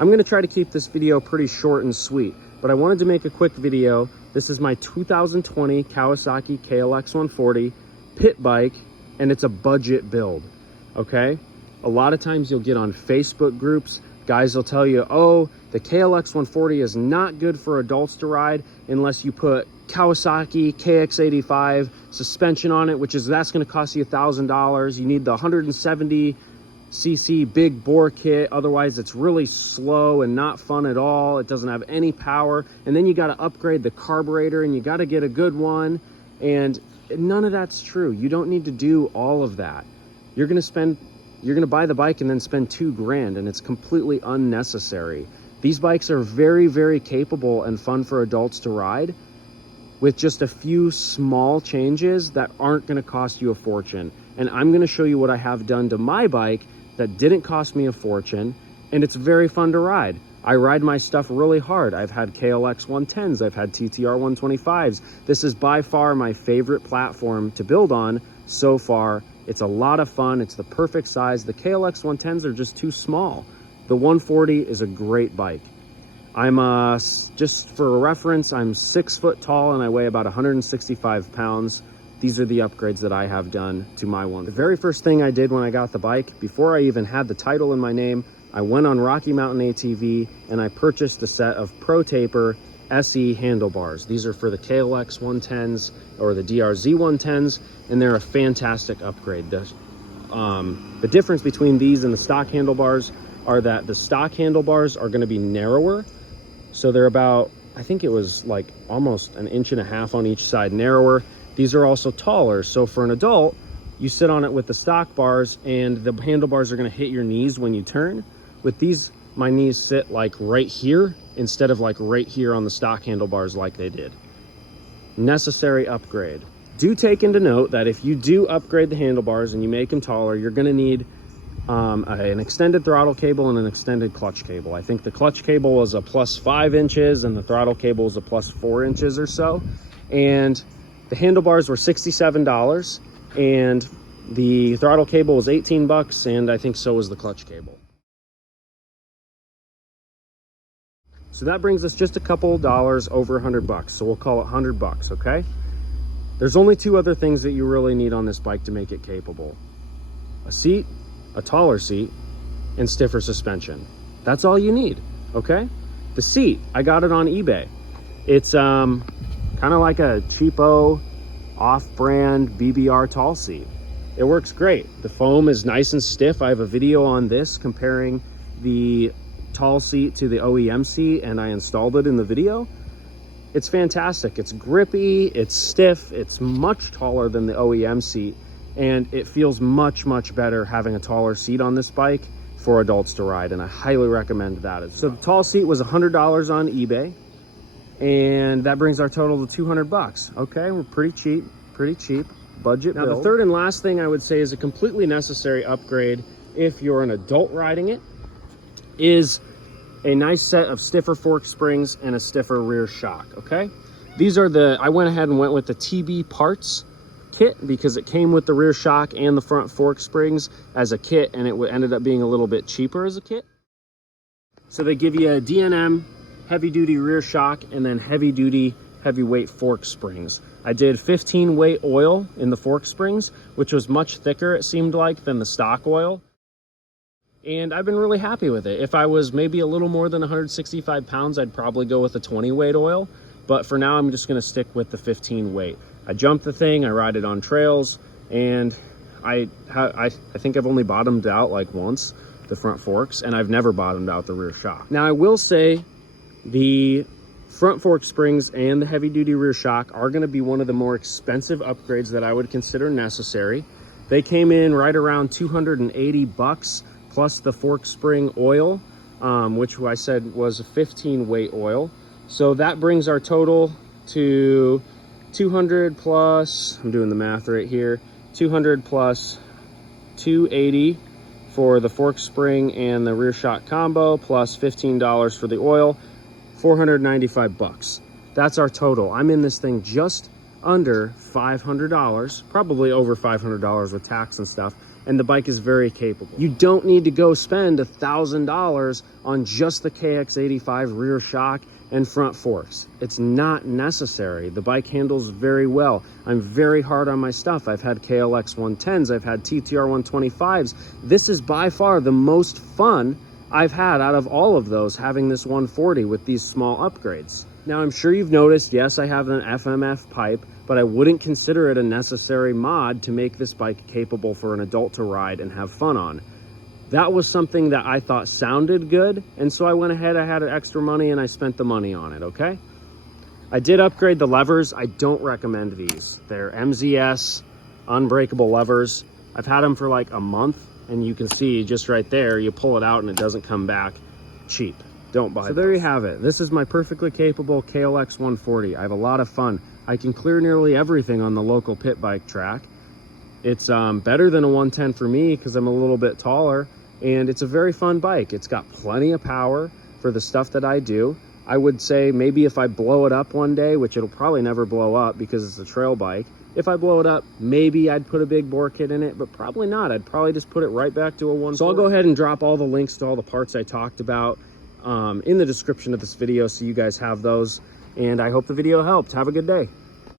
I'm gonna try to keep this video pretty short and sweet, but I wanted to make a quick video. This is my 2020 Kawasaki KLX140 pit bike, and it's a budget build, okay? A lot of times you'll get on Facebook groups, guys will tell you, oh, the KLX140 is not good for adults to ride unless you put Kawasaki KX85 suspension on it, that's gonna cost you $1,000. You need the 170cc big bore kit, otherwise it's really slow and not fun at all. It doesn't have any power. And then you gotta upgrade the carburetor and you gotta get a good one. And none of that's true. You don't need to do all of that. You're gonna buy the bike and then spend $2,000, and it's completely unnecessary. These bikes are very, very capable and fun for adults to ride with just a few small changes that aren't gonna cost you a fortune. And I'm gonna show you what I have done to my bike that didn't cost me a fortune, and it's very fun to ride. I ride my stuff really hard. I've had KLX 110s, I've had TTR 125s. This is by far my favorite platform to build on so far. It's a lot of fun, it's the perfect size. The KLX 110s are just too small. The 140 is a great bike. I'm, just for a reference, I'm 6 foot tall and I weigh about 165 pounds. These are the upgrades that I have done to my one. The very first thing I did when I got the bike, before I even had the title in my name, I went on Rocky Mountain ATV and I purchased a set of Pro Taper SE handlebars. These are for the KLX 110s or the DRZ 110s, and they're a fantastic upgrade. The difference between these and the stock handlebars are that the stock handlebars are going to be narrower. So they're about, I think it was like almost 1.5 inches on each side narrower. These are also taller. So for an adult, you sit on it with the stock bars and the handlebars are going to hit your knees when you turn. With these, my knees sit like right here instead of like right here on the stock handlebars like they did. Necessary upgrade. Do take into note that if you do upgrade the handlebars and you make them taller, you're going to need an extended throttle cable and an extended clutch cable. I think the clutch cable was a +5 inches and the throttle cable was a +4 inches or so. And the handlebars were $67 and the throttle cable was $18, and I think so was the clutch cable. So that brings us just a couple dollars over $100. So we'll call it $100, okay? There's only 2 other things that you really need on this bike to make it capable. A seat, a taller seat, and stiffer suspension. That's all you need, okay? The seat, I got it on eBay. It's kind of like a cheapo, off-brand BBR tall seat. It works great. The foam is nice and stiff. I have a video on this comparing the tall seat to the OEM seat, and I installed it in the video. It's fantastic. It's grippy, it's stiff, it's much taller than the OEM seat, and it feels much, much better having a taller seat on this bike for adults to ride, and I highly recommend that as well. So the tall seat was $100 on eBay, and that brings our total to $200. Okay, we're pretty cheap, budget build. Now the third and last thing I would say is a completely necessary upgrade if you're an adult riding it, is a nice set of stiffer fork springs and a stiffer rear shock, okay? These are I went ahead and went with the TB Parts kit because it came with the rear shock and the front fork springs as a kit, and it ended up being a little bit cheaper as a kit. So they give you a D&M heavy-duty rear shock and then heavy-duty heavyweight fork springs. I did 15 weight oil in the fork springs, which was much thicker, it seemed like, than the stock oil. And I've been really happy with it. If I was maybe a little more than 165 pounds, I'd probably go with a 20 weight oil. But for now, I'm just gonna stick with the 15 weight. I jumped the thing, I ride it on trails, and I think I've only bottomed out like once, the front forks, and I've never bottomed out the rear shock. Now I will say the front fork springs and the heavy duty rear shock are gonna be one of the more expensive upgrades that I would consider necessary. They came in right around $280 plus the fork spring oil, which I said was a 15 weight oil. So that brings our total to 200 plus, I'm doing the math right here, 200 plus 280 for the fork spring and the rear shock combo, plus $15 for the oil, $495. That's our total. I'm in this thing just under $500, probably over $500 with tax and stuff. and the bike is very capable. You don't need to go spend $1,000 on just the KX85 rear shock and front forks. It's not necessary. The bike handles very well. I'm very hard on my stuff. I've had KLX 110s, I've had TTR 125s. This is by far the most fun I've had out of all of those, having this 140 with these small upgrades. Now, I'm sure you've noticed, yes, I have an FMF pipe, but I wouldn't consider it a necessary mod to make this bike capable for an adult to ride and have fun on. That was something that I thought sounded good, and so I went ahead, I had extra money, and I spent the money on it, okay? I did upgrade the levers. I don't recommend these. They're MZS unbreakable levers. I've had them for like a month, and you can see just right there, you pull it out and it doesn't come back. Cheap. Don't buy those. So there you have it. This is my perfectly capable KLX 140. I have a lot of fun. I can clear nearly everything on the local pit bike track. It's better than a 110 for me because I'm a little bit taller, and it's a very fun bike. It's got plenty of power for the stuff that I do. I would say maybe if I blow it up one day, which it'll probably never blow up because it's a trail bike, if I blow it up, maybe I'd put a big bore kit in it, but probably not. I'd probably just put it right back to a 140. So I'll go ahead and drop all the links to all the parts I talked about in the description of this video so you guys have those, and I hope the video helped. Have a good day.